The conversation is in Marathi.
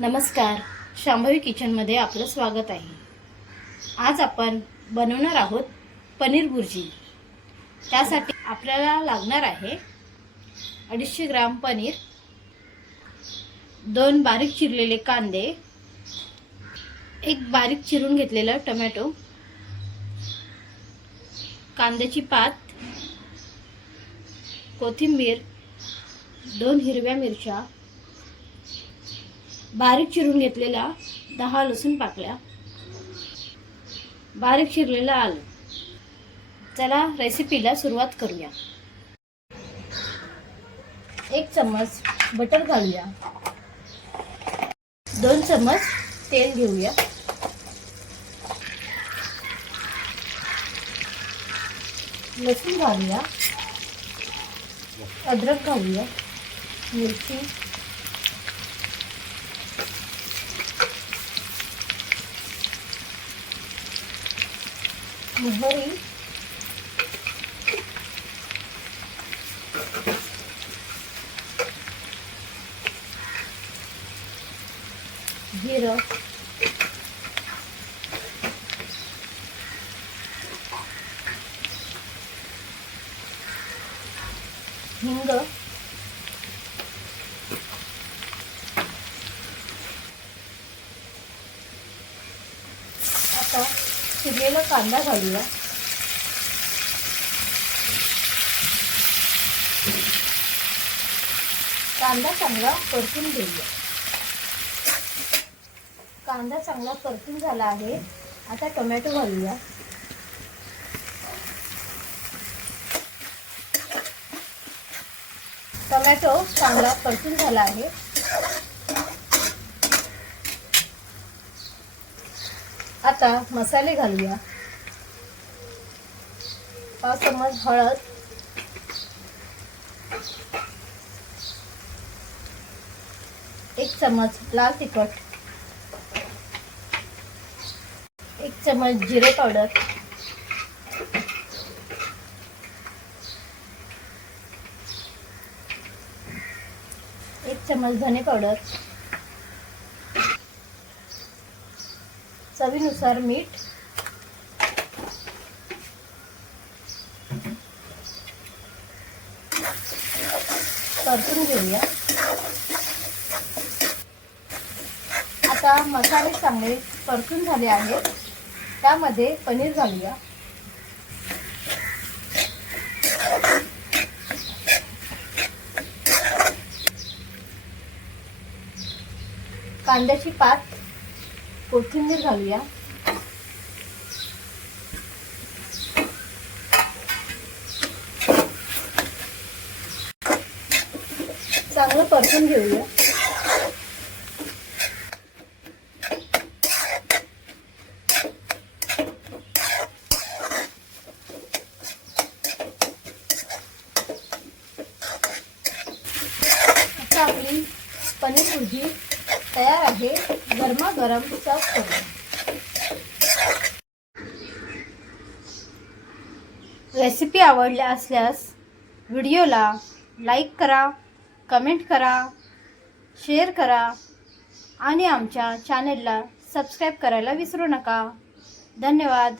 नमस्कार, शांभवी किचनमध्ये आपलं स्वागत आहे। आज आपण बनवणार आहोत पनीर भुर्जी। त्यासाठी आपल्याला लागणार आहे 250 ग्राम पनीर, 2 बारीक चिरलेले कांदे, 1 बारीक चिरून घेतलेला टोमॅटो, कांद्याची पात, कोथिंबीर, 2 हिरव्या मिरच्या, बारीक चिरून घेतलेला 10 लसूण पाकळ्या, बारीक चिरलेला आलं। चला रेसिपीला सुरुवात करूया। 1 चम्मच बटर घालूया, 2 चम्मच तेल घेऊया, लसूण घालूया, अद्रक घालूया, मिरची, मोहरी, जिरं, हिंग, आता चिरलेला कांदा घालूया, कांदा चांगला परतून घेऊया। कांदा चांगला परतून झाला आहे। आता टोमॅटो घालूया, टोमॅटो चांगला परतून झाला आहे। आता मसाले घालूया, 5 चम्मच हळद, 1 चम्मच लाल तिखट, 1 चम्मच जिरे पावडर, 1 चम्मच धने पावडर, चवीनुसार मीठ, परतून घेऊया। आता मसाले चांगले परतून झाले आहेत। त्यामध्ये पनीर घालूया, कांद्याची पात, कोथिंबीर घालूया, चांगलं परतून घेऊया। आता आपली पनीर भुर्जी तयार आहे। गरमागरम सर्व करूया। रेसिपी आवडली असल्यास व्हिडिओला लाईक करा, कमेंट करा, शेअर करा आणि आमच्या चॅनेलला सबस्क्राईब करायला विसरू नका। धन्यवाद।